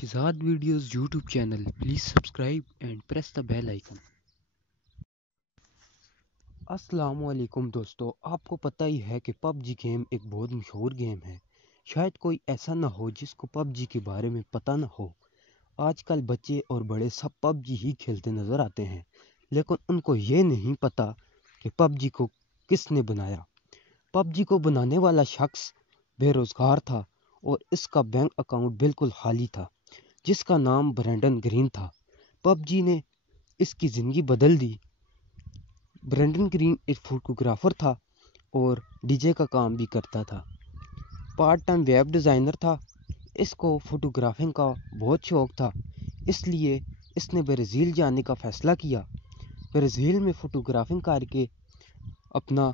Shizad Videos YouTube channel. Please subscribe and press the bell icon. السلام علیکم دوستو، آپ کو پتہ ہی ہے کہ پب جی گیم ایک بہت مشہور گیم ہے۔ شاید کوئی ایسا نہ ہو جس کو پب جی کے بارے میں پتہ نہ ہو۔ آج کل بچے اور بڑے سب پب جی ہی کھیلتے نظر آتے ہیں، لیکن ان کو یہ نہیں پتہ کہ پب جی کو کس نے بنایا۔ پب جی کو بنانے والا شخص بے روزگار تھا اور اس کا بینک اکاؤنٹ بالکل خالی تھا، جس کا نام برینڈن گرین تھا۔ پب جی نے اس کی زندگی بدل دی۔ برینڈن گرین ایک فوٹوگرافر تھا اور ڈی جے کا کام بھی کرتا تھا۔ پارٹ ٹائم ویب ڈیزائنر تھا۔ اس کو فوٹوگرافنگ کا بہت شوق تھا، اس لیے اس نے برازیل جانے کا فیصلہ کیا۔ برازیل میں فوٹوگرافنگ کر کے اپنا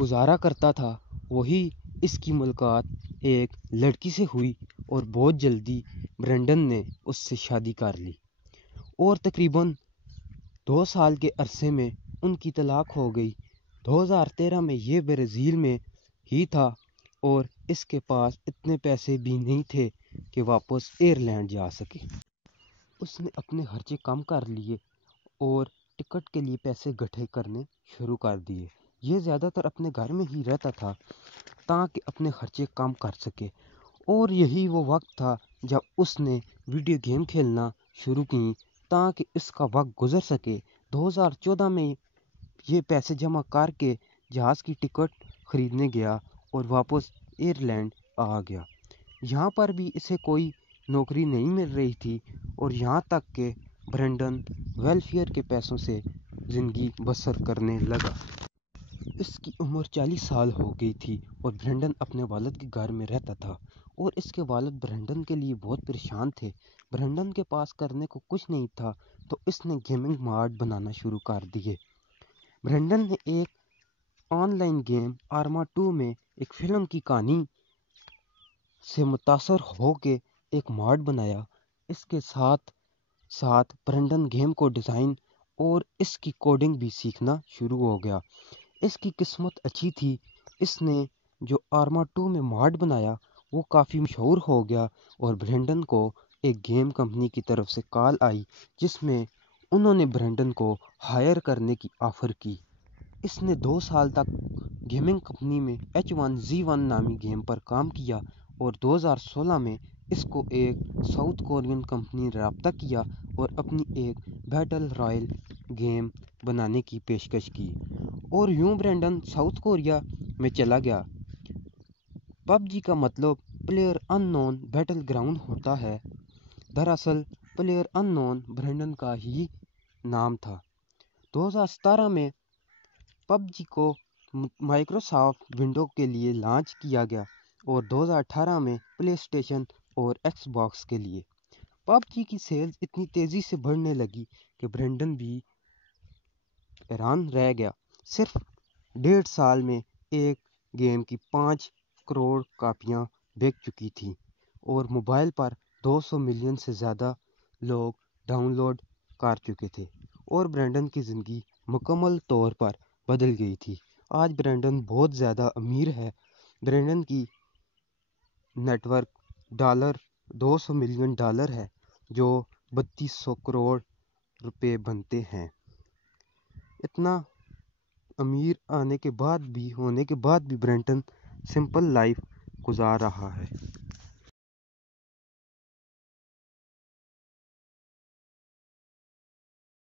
گزارا کرتا تھا۔ وہی اس کی ملاقات ایک لڑکی سے ہوئی اور بہت جلدی برینڈن نے اس سے شادی کر لی اور تقریباً 2 سال کے عرصے میں ان کی طلاق ہو گئی۔ 2013 میں یہ برازیل میں ہی تھا اور اس کے پاس اتنے پیسے بھی نہیں تھے کہ واپس ایئرلینڈ جا سکے۔ اس نے اپنے خرچے کم کر لیے اور ٹکٹ کے لیے پیسے اکٹھے کرنے شروع کر دیے۔ یہ زیادہ تر اپنے گھر میں ہی رہتا تھا تاکہ اپنے خرچے کم کر سکے، اور یہی وہ وقت تھا جب اس نے ویڈیو گیم کھیلنا شروع کی تاکہ اس کا وقت گزر سکے۔ 2014 میں یہ پیسے جمع کر کے جہاز کی ٹکٹ خریدنے گیا اور واپس ایئرلینڈ آ گیا۔ یہاں پر بھی اسے کوئی نوکری نہیں مل رہی تھی اور یہاں تک کہ برینڈن ویلفیئر کے پیسوں سے زندگی بسر کرنے لگا۔ اس کی عمر 40 سال ہو گئی تھی اور برینڈن اپنے والد کے گھر میں رہتا تھا اور اس کے والد برینڈن کے لیے بہت پریشان تھے۔ برینڈن کے پاس کرنے کو کچھ نہیں تھا تو اس نے گیمنگ ماڈ بنانا شروع کر دیے۔ برینڈن نے ایک آن لائن گیم آرما 2 میں ایک فلم کی کہانی سے متاثر ہو کے ایک ماڈ بنایا۔ اس کے ساتھ ساتھ برینڈن گیم کو ڈیزائن اور اس کی کوڈنگ بھی سیکھنا شروع ہو گیا۔ اس کی قسمت اچھی تھی، اس نے جو آرما 2 میں ماڈ بنایا وہ کافی مشہور ہو گیا اور برینڈن کو ایک گیم کمپنی کی طرف سے کال آئی جس میں انہوں نے برینڈن کو ہائر کرنے کی آفر کی۔ اس نے 2 سال تک گیمنگ کمپنی میں H1Z1 نامی گیم پر کام کیا اور 2016 میں اس کو ایک ساؤتھ کورین کمپنی نے رابطہ کیا اور اپنی ایک بیٹل رائل گیم بنانے کی پیشکش کی، اور یوں برینڈن ساؤتھ کوریا میں چلا گیا۔ پب جی کا مطلب پلیئر ان نون بیٹل گراؤنڈ ہوتا ہے۔ دراصل پلیئر ان نون برینڈن کا ہی نام تھا۔ 2017 میں پب جی کو مائیکروسافٹ ونڈو کے لیے لانچ کیا گیا اور 2018 میں پلے اسٹیشن اور ایکس باکس کے لیے۔ پب جی کی سیلز اتنی تیزی سے بڑھنے لگی کہ برینڈن بھی حیران رہ گیا۔ صرف 1.5 سال میں ایک گیم کی 5 کروڑ کاپیاں بک چکی تھیں اور موبائل پر 200 ملین سے زیادہ لوگ ڈاؤن لوڈ کر چکے تھے، اور برینڈن کی زندگی مکمل طور پر بدل گئی تھی۔ آج برینڈن بہت زیادہ امیر ہے۔ برینڈن کی نیٹ ورک $200 ملین ہے، جو 3200 کروڑ روپے بنتے ہیں۔ اتنا امیر ہونے کے بعد بھی برینڈن سمپل لائف گزار رہا ہے۔